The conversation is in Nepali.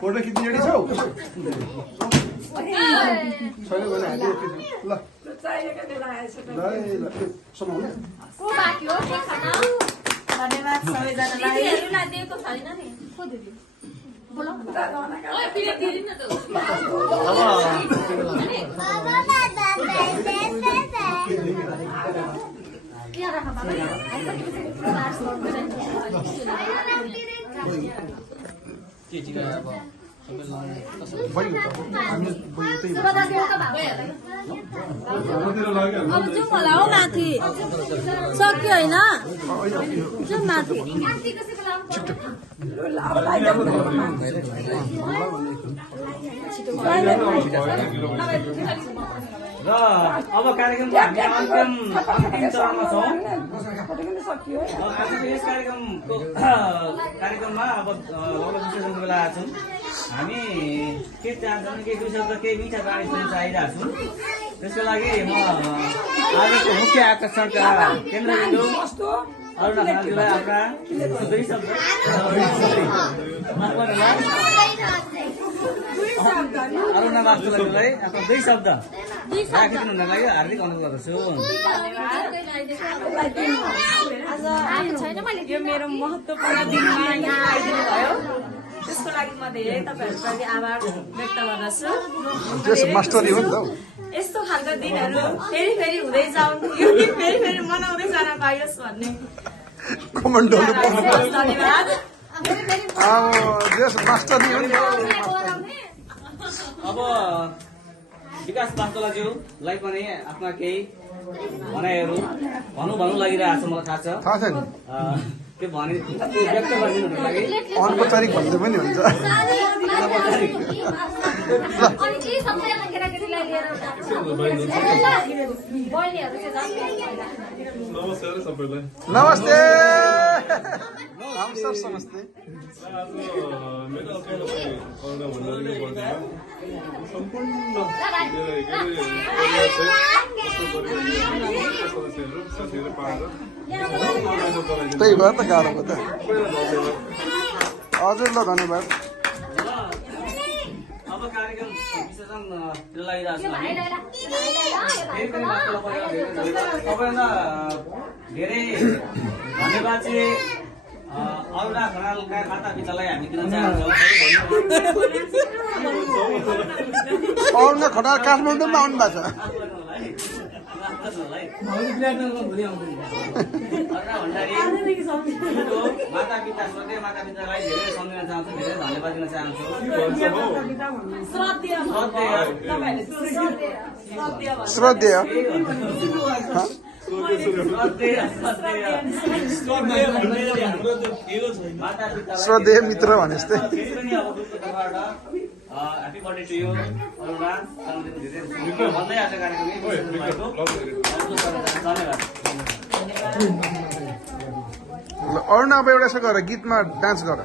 फोटो खिच्ने रेडी छौ छैन भने हाल्यो ल समाउनु धन्यवाद सबैजनालाई दिएको छैन नि अब जाउँ होला हो माथि सक्यो होइन जाउँ माथि र अब कार्यक्रमको हामी अन्तिम चरणमा छौँ। आजको यस कार्यक्रममा अब लगभग विसर्जनको बेला छौँ। हामी के चाहन्छौँ कि दुई शब्द केही मिठा बाणी सुन्न चाहिरहेको छौँ। त्यसको लागि म आजको मुख्य आकर्षणका केन्द्रबिन्दु अरुणा खनालज्यूलाई आफ्ना दुई शब्द अरुणा मास्टरलाई आफ्नो दुई शब्द राखिदिनु हुनको लागि हार्दिक अनुरोध गर्दछु। यो मेरो महत्त्वपूर्ण दिनमा यहाँ आइदिनु भयो त्यसको लागि म धेरै तपाईँहरूप्रति आभार व्यक्त गर्दछु। यस्तो खालको दिनहरू फेरि फेरि हुँदै जाउन्, यो दिन फेरि फेरि मनाउँदै जान पाइयोस् भन्ने धन्यवाद। अब विकास पान्तोलाज्यूलाई पनि आफ्ना केही भनाइहरू भनौँ लागिरहेको छ, मलाई थाहा छ। त्यो भने व्यक्त गरिदिनुको लागि अनौपचारिक भन्दै पनि हुन्छ। नमस्ते हम सब समझते त्यही भयो त गाह्रो भयो त हजुर। ल धन्यवाद। अब कार्यक्रम विसर्जनतिर लागिरहेको छ। सबैभन्दा धेरै धन्यवाद चाहिँ अरुणा खनालका खाता पितालाई हामी दिन चाहन्छौँ। अरुणा खनाल काठमाडौँमा आउनु भएको छ। माता पिता श्रद्धेय माता पितालाई धेरै सम्झिन चाहन्छु, धेरै धन्यवाद दिन चाहन्छु। श्रद्धेय श्रद्धेय मित्र भने जस्तै। Happy birthday to you Aruna. भन्दै आज कार्यक्रम धन्यवाद। अरुणा अब एउटा यसो गर, गीतमा डान्स गर।